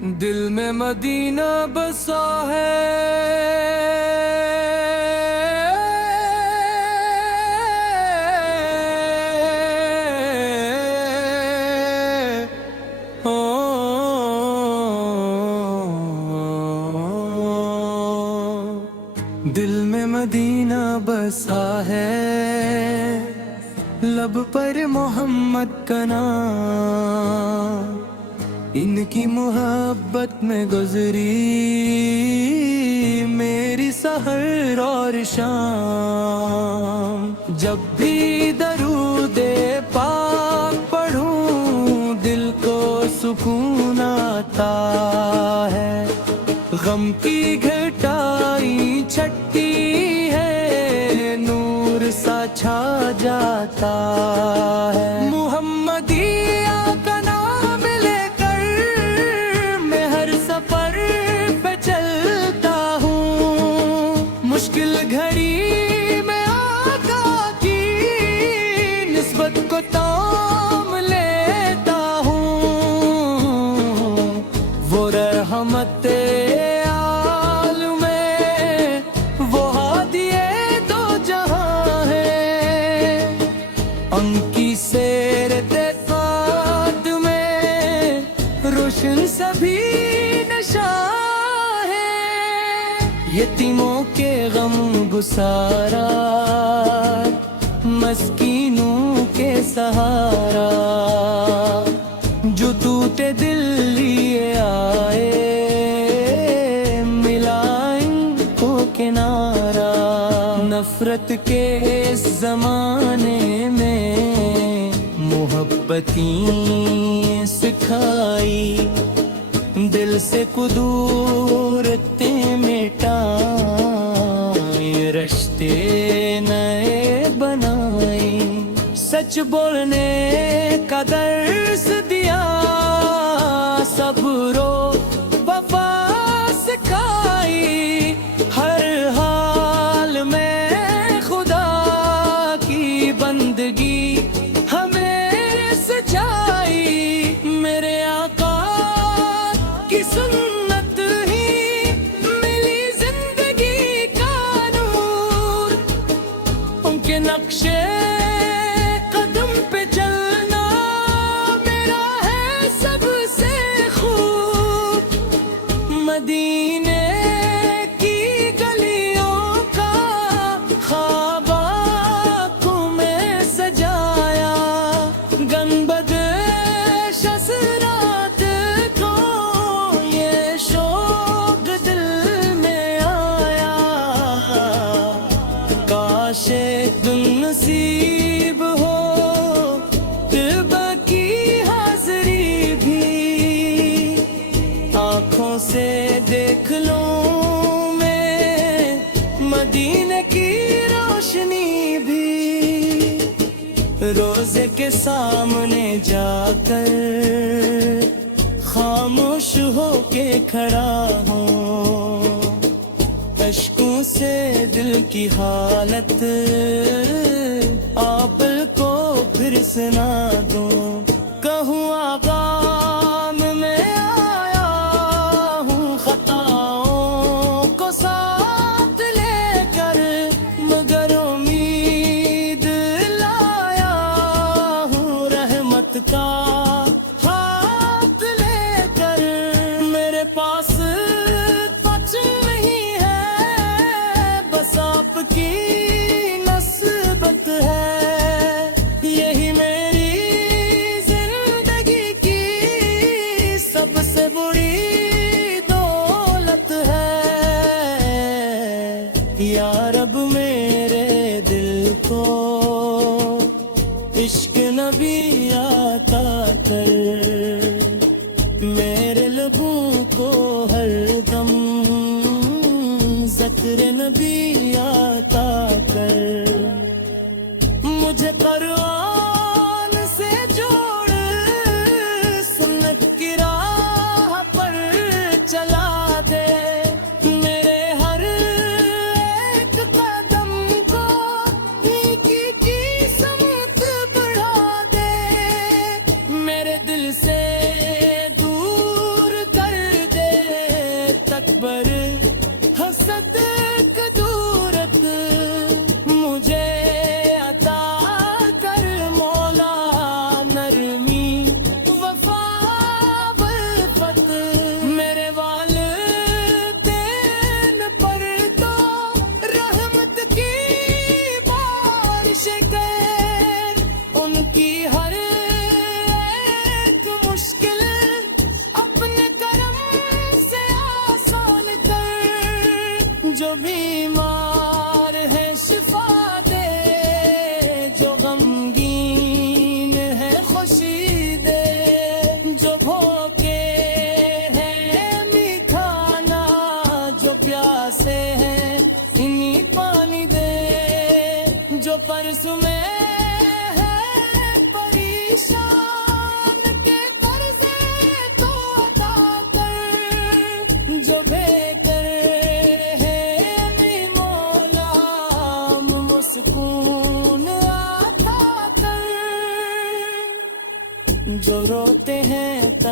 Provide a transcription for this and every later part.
دل میں مدینہ بسا ہے، دل میں مدینہ بسا ہے، لب پر محمد کا نام، ان کی محبت میں گزری میری سحر اور شام۔ جب بھی درود پاک پڑھوں دل کو سکون آتا ہے، غم کی گھٹائی چھٹی ہے، نور سا چھا جاتا ہے۔ محمدیہ کا نام لے کر میں ہر سفر پہ چلتا ہوں، مشکل گھڑی میں آقا کی نسبت کو تام لیتا ہوں۔ وہ رحمت ان کی سیرت قد میں روشن سبھی نشاں ہے، یتیموں کے غم گسارا مسکینوں کے سہارا، جو ٹوٹے دل لیے آئے ملا ان کو کنارہ۔ نفرت کے اس زمانے میں محبتیں سکھائی، دل سے قدورتیں مٹائیں، رشتے نئے بنائیں، سچ بولنے کا درس دیا، صبر و وفا سکھائی، ہر حال میں خدا کی بندگی ہمیں سچائی، میرے آقا کی سنت ہی ملی زندگی کا نور، ان کے نقشے قدم پہ چلنا میرا ہے سب سے خوب، مدینے کی گلیوں کا خواب آنکھوں میں سجایا، گنبد شسرات کو یہ شوق دل میں آیا، کاش ایک دن نصیب ہو طیبہ کی حاضری بھی، آنکھوں سے دیکھ لوں میں مدینے کی روشنی بھی، روزے کے سامنے جا کر خاموش ہو کے کھڑا ہوں، اشکوں سے دل کی حالت آپ کو پھر سنا دوں، کہوں آغام میں آیا ہوں خطاؤں کو ساتھ لے کر، مگر امید لایا ہوں رحمت کا ہاتھ لے کر، میرے پاس کچھ نہیں ہے بس آپ کی نسبت ہے، یہی میری زندگی کی سب سے بڑی دولت ہے، یا رب میرے دل کو عشق نبی عطا کر، میرے لبوں کو ہر دم ذکر نبی عطا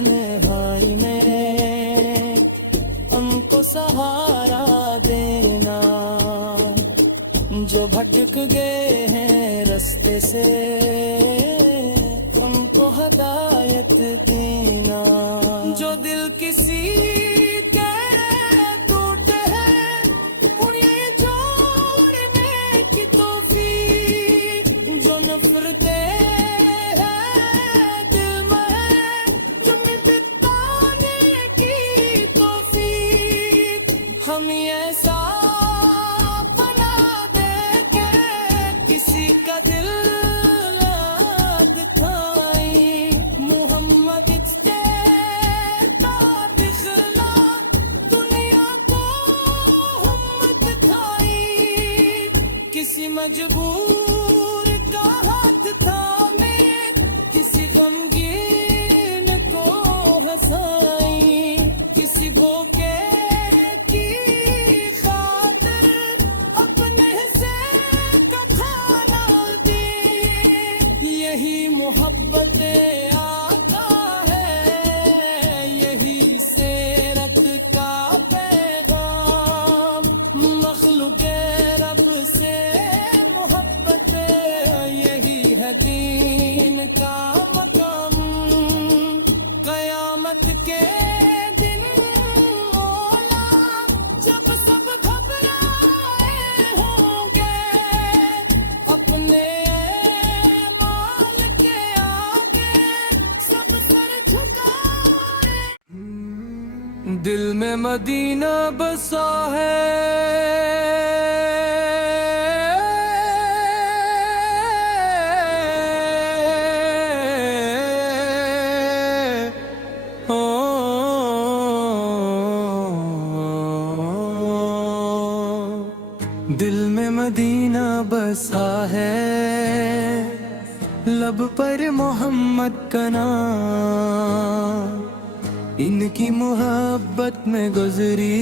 تنہائی میں ان کو سہارا دینا، جو بھٹک گئے ہیں رستے سے ان کو ہدایت دینا، جو دل کسی کے ٹوٹے ہیں انہیں جوڑنے کی توفیق، جو نفرتیں ہیں دل میں جو مٹانے کی توفیق، ہم ایسا بنا دے کہ کسی کا دل نہ دکھائیں، محمد اجتہاد دکھلا دنیا کو ہم دکھائیں، کسی مجبور کا ہاتھ تھامے کسی غمگین کو ہنسائیں، کسی بھوکے کی خاطر اپنے حصے کا کھانا دیں، یہی محبت آقا ہے، یہی سیرت کا پیغام، مخلوق رب سے محبت یہی ہے دین کا مقام، قیامت کے دن مولا جب سب گھبرائے ہوں گے، اپنے مال کے آگے سب سر جھکائے، دل میں مدینہ بسا دل میں مدینہ بسا ہے، لب پر محمد کا نام، ان کی محبت میں گزری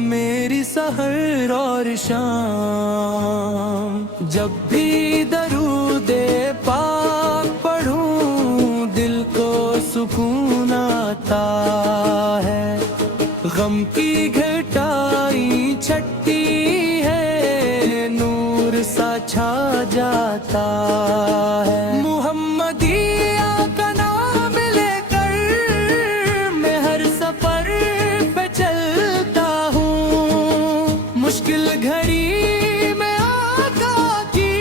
میری سحر اور شام، جب بھی درود پاک پڑھوں دل کو سکون آتا ہے، غم کی گھٹائی چھٹی ہے نور سا چھا جاتا ہے، محمدیہ کا نام لے کر میں ہر سفر پہ چلتا ہوں، مشکل گھڑی میں آقا کی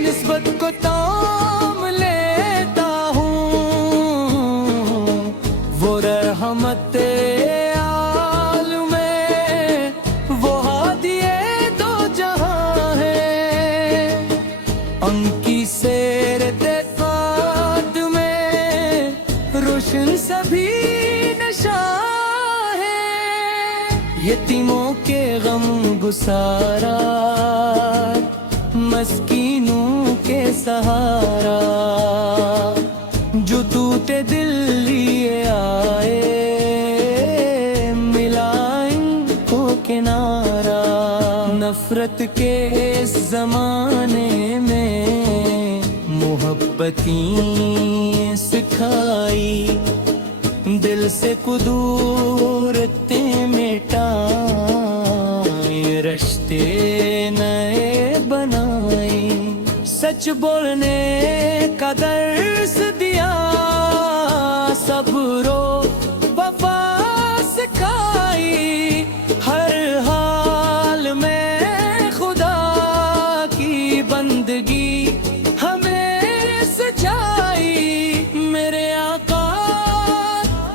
نسبت کو تام لیتا ہوں، وہ رحمت عالم میں وہ ہادی دو جہاں ہے، ان کی سیرت قد میں روشن سبھی نشاں ہے، یتیموں کے غم گسارا مسکینوں کے سہارا، جو ٹوٹے دل لیے آئے ملا ان کو کنارہ، نفرت کے اس زمانے میں محبتیں سکھائی، دل سے قدورتیں مٹائیں، رشتے نئے بنائیں، سچ بولنے کا درس دیا، صبر و وفا سکھائی، ہر حال میں خدا کی بندگی ہمیں سچائی، میرے آقا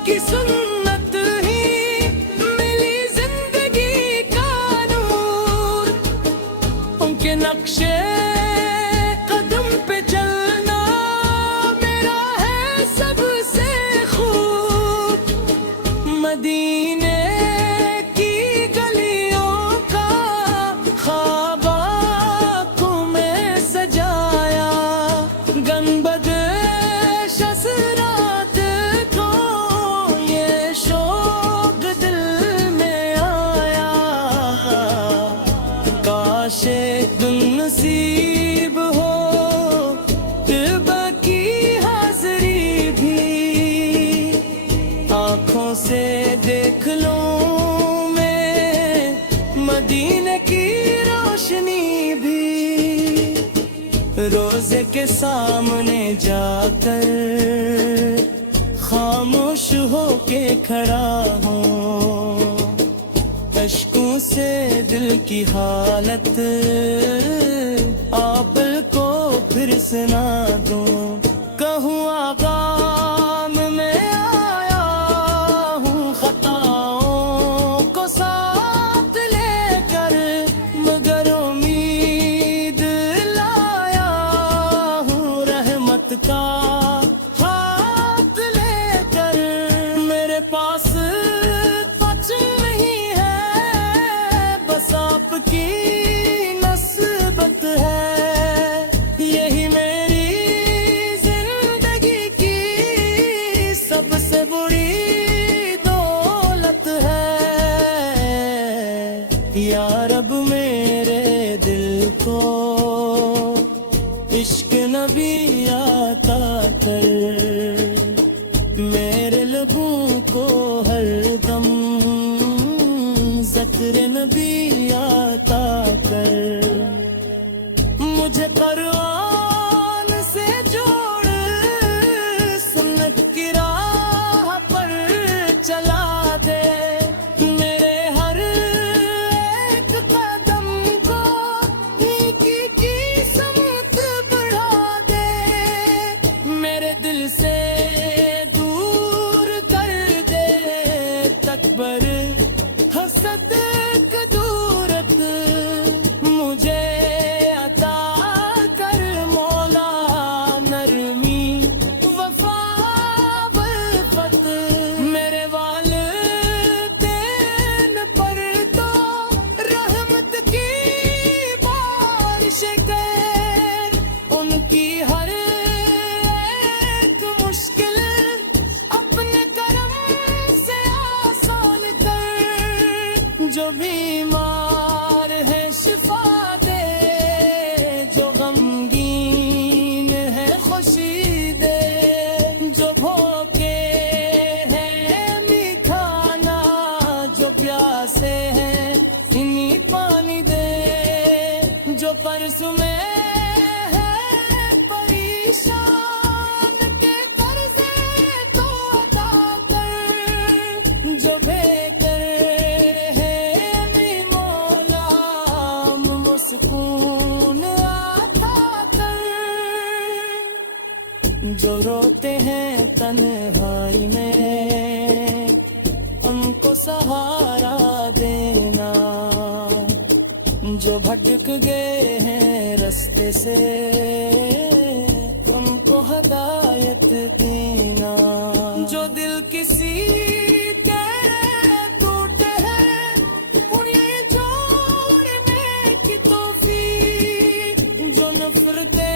کی سنت ہی ملی زندگی کا نور، ان کے نقشے قدم پہ چلنا میرا ہے سب سے خوب، کے سامنے جا کر خاموش ہو کے کھڑا ہوں، اشکوں سے دل کی حالت آپ کو پھر سنا دوں، کہوں آقا میں آیا ہوں خطاؤں کو ساتھ لے کر، مگر امید لایا ہوں رحمت کا ہاتھ لے کر، میرے پاس کچھ نہیں ہے بس آپ کی نسبت ہے، یہی میری زندگی کی سب سے بڑی دولت ہے، یا رب میرے دل کو عشق نبی عطا کر، میرے لبوں کو ہر دم ذکر نبی عطا کر، مجھے قرآن سے جوڑ سنت کی راہ پر چلا دے، میرے ہر ایک قدم کو نیکی کی سمت بڑھا دے، میرے دل سے دور کر دے تکبر حسد کدورت، مجھے عطا کر مولا نرمی وفا والفت، میرے والدین پر تو رحمت کی بارش کر، ان کی ہر ایک مشکل اپنے کرم سے آسان کر، جو بیمار ہے شفا دے، جو غمگین ہے خوشی دے، جو بھوکے ہیں میٹھانا، جو پیاسے ہیں انہیں پانی دے، جو پرس میں ہے پریشان کے قرضے کو ادا کر، جو بے کر ہے امی مولا سکون عطا کر، جو روتے ہیں تنہائی میں ان کو سہارا دینا، جو بھٹک گئے ہیں رستے سے ان کو ہدایت دینا، جو دل کسی کے ٹوٹے ہیں انہیں جوڑنے کی توفیق، جو نفرتیں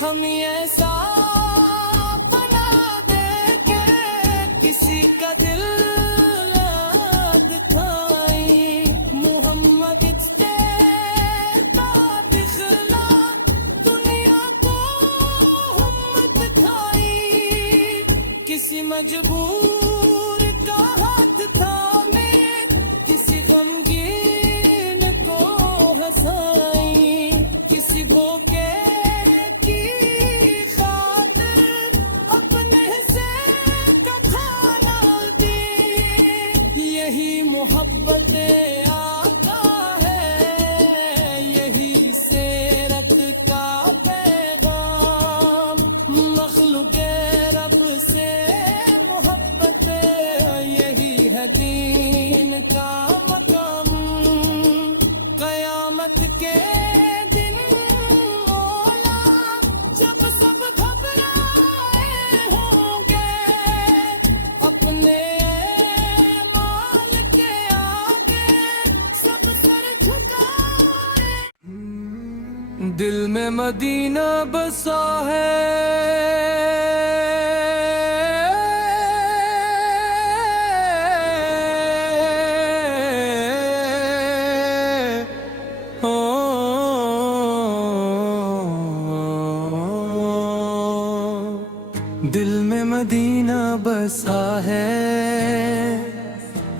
ہمیں ایسا بنا دے کہ کسی کا دل دکھائی، محمد دکھلا دنیا کو ہم دکھائی، کسی مجبور کا ہاتھ تھامے، کسی غمگین کو ہنسائی، کسی بھوکے محبت آقا ہے، یہی سیرت کا پیغام، مخلوق رب سے محبت، یہی ہے دین کا مقام، قیامت کے دن مولا جب سب گھبرائے ہوں گے، اپنے دل میں مدینہ بسا ہے، دل میں مدینہ بسا ہے،